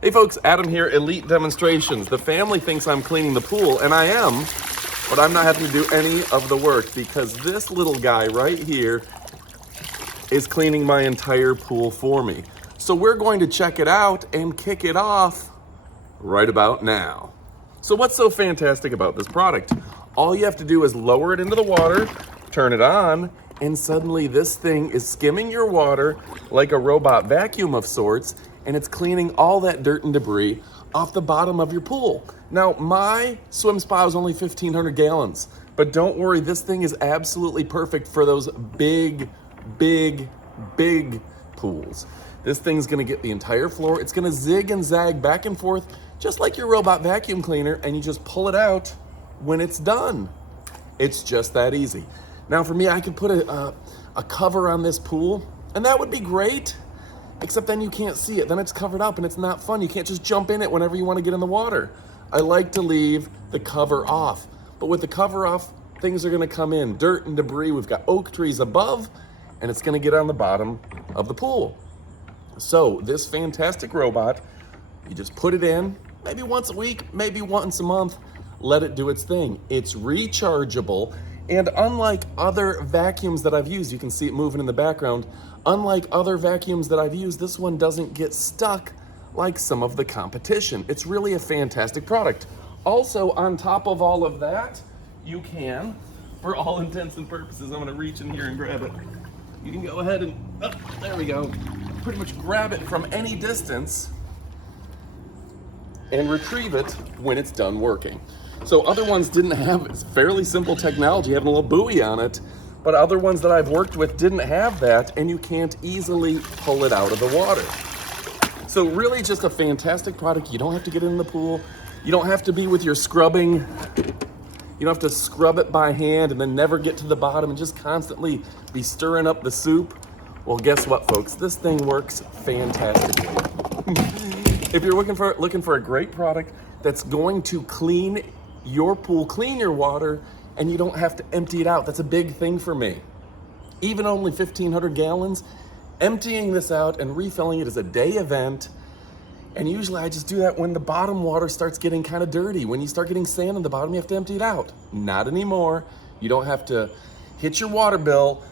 Hey folks, Adam here, Elite Demonstrations. The family thinks I'm cleaning the pool, and I am, but I'm not having to do any of the work because this little guy right here is cleaning my entire pool for me. So we're going to check it out and kick it off right about now. So what's so fantastic about this product? All you have to do is lower it into the water, turn it on, and suddenly this thing is skimming your water like a robot vacuum of sorts, and it's cleaning all that dirt and debris off the bottom of your pool. Now, my swim spa is only 1,500 gallons, but don't worry, this thing is absolutely perfect for those big pools. This thing's gonna get the entire floor. It's gonna zig and zag back and forth, just like your robot vacuum cleaner, and you just pull it out when it's done. It's just that easy. Now for me, I could put a cover on this pool, and that would be great, except then you can't see it. Then it's covered up and it's not fun. You can't just jump in it whenever you want to get in the water. I like to leave the cover off, but with the cover off, things are gonna come in, dirt and debris. We've got oak trees above, and it's gonna get on the bottom of the pool. So this fantastic robot, you just put it in, maybe once a week, maybe once a month, let it do its thing. It's rechargeable, and unlike other vacuums that I've used, you can see it moving in the background, unlike other vacuums that I've used, this one doesn't get stuck like some of the competition. It's really a fantastic product. Also, on top of all of that, you can, for all intents and purposes, I'm gonna reach in here and grab it. You can go ahead and, oh, there we go. Pretty much grab it from any distance and retrieve it when it's done working. So other ones didn't have, it's fairly simple technology, having a little buoy on it, but other ones that I've worked with didn't have that, and you can't easily pull it out of the water. So really just a fantastic product. You don't have to get in the pool. You don't have to be with your scrubbing. You don't have to scrub it by hand and then never get to the bottom and just constantly be stirring up the soup. Well, guess what, folks? This thing works fantastically. If you're looking for a great product that's going to clean your pool, clean your water, and you don't have to empty it out, that's a big thing for me. Even only 1,500 gallons, emptying this out and refilling it is a day event. And usually I just do that when the bottom water starts getting kind of dirty. When you start getting sand in the bottom, you have to empty it out. Not anymore. You don't have to hit your water bill.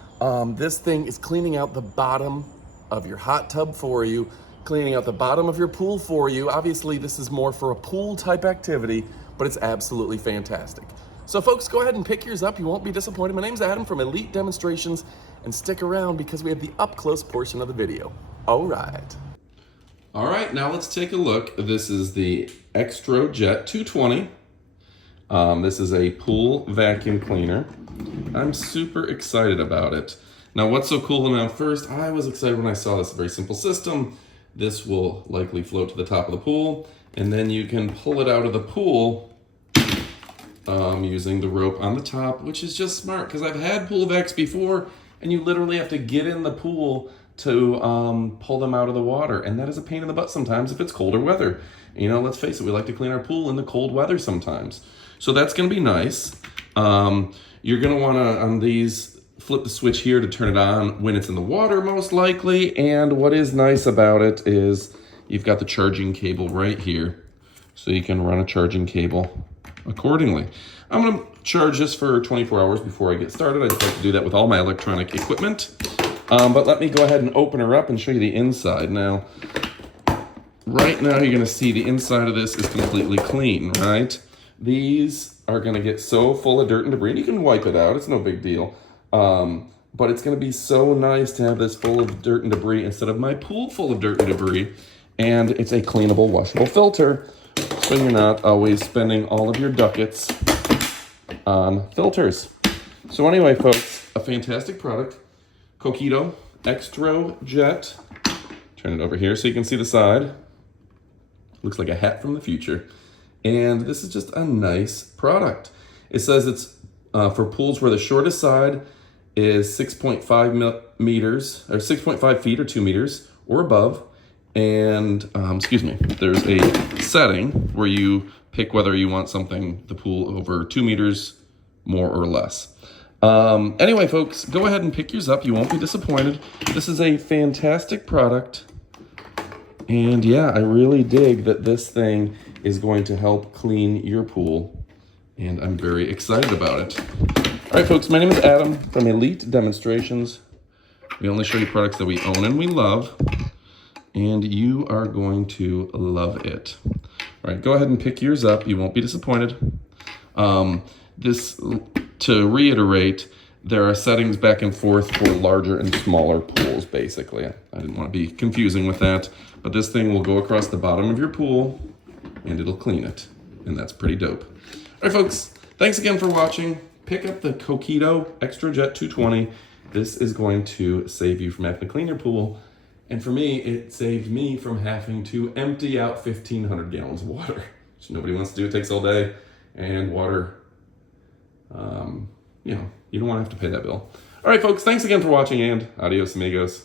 This thing is cleaning out the bottom of your hot tub for you, cleaning out the bottom of your pool for you. Obviously, this is more for a pool type activity, but it's absolutely fantastic. So folks, go ahead and pick yours up. You won't be disappointed. My name's Adam from Elite Demonstrations, and stick around because we have the up close portion of the video. All right, now let's take a look. This is the XTROJET 220. This is a pool vacuum cleaner. I'm super excited about it. Now, what's so cool? Now, first, I was excited when I saw this very simple system. This will likely float to the top of the pool, and then you can pull it out of the pool using the rope on the top, which is just smart because I've had pool vacs before, and you literally have to get in the pool to pull them out of the water, and that is a pain in the butt sometimes if it's colder weather. You know, let's face it, we like to clean our pool in the cold weather sometimes. So that's gonna be nice. You're gonna wanna, on these, flip the switch here to turn it on when it's in the water most likely, and what is nice about it is you've got the charging cable right here, so you can run a charging cable accordingly. I'm gonna charge this for 24 hours before I get started. I just like to do that with all my electronic equipment. But let me go ahead and open her up and show you the inside. Now, right now you're gonna see the inside of this is completely clean, right? These are gonna get so full of dirt and debris, and you can wipe it out, it's no big deal. But it's gonna be so nice to have this full of dirt and debris instead of my pool full of dirt and debris. And it's a cleanable, washable filter, so you're not always spending all of your ducats on filters. So anyway, folks, a fantastic product. Kokido XTROJET. Turn it over here so you can see the side. Looks like a hat from the future. And this is just a nice product. It says it's for pools where the shortest side is 6.5 meters, or 6.5 feet or 2 meters or above. And, there's a setting where you pick whether you want the pool over 2 meters, more or less. Anyway, folks, go ahead and pick yours up. You won't be disappointed. This is a fantastic product. And yeah, I really dig that this thing is going to help clean your pool, and I'm very excited about it. All right, folks, my name is Adam from Elite Demonstrations. We only show you products that we own and we love, and you are going to love it. All right, go ahead and pick yours up. You won't be disappointed. To reiterate, there are settings back and forth for larger and smaller pools, basically. I didn't want to be confusing with that, but this thing will go across the bottom of your pool and it'll clean it, and that's pretty dope. All right, folks, thanks again for watching. Pick up the Kokido XTROJET 220. This is going to save you from having to clean your pool, and for me, it saved me from having to empty out 1,500 gallons of water, which nobody wants to do. It takes all day, and water, you don't want to have to pay that bill. All right, folks, thanks again for watching, and adios, amigos.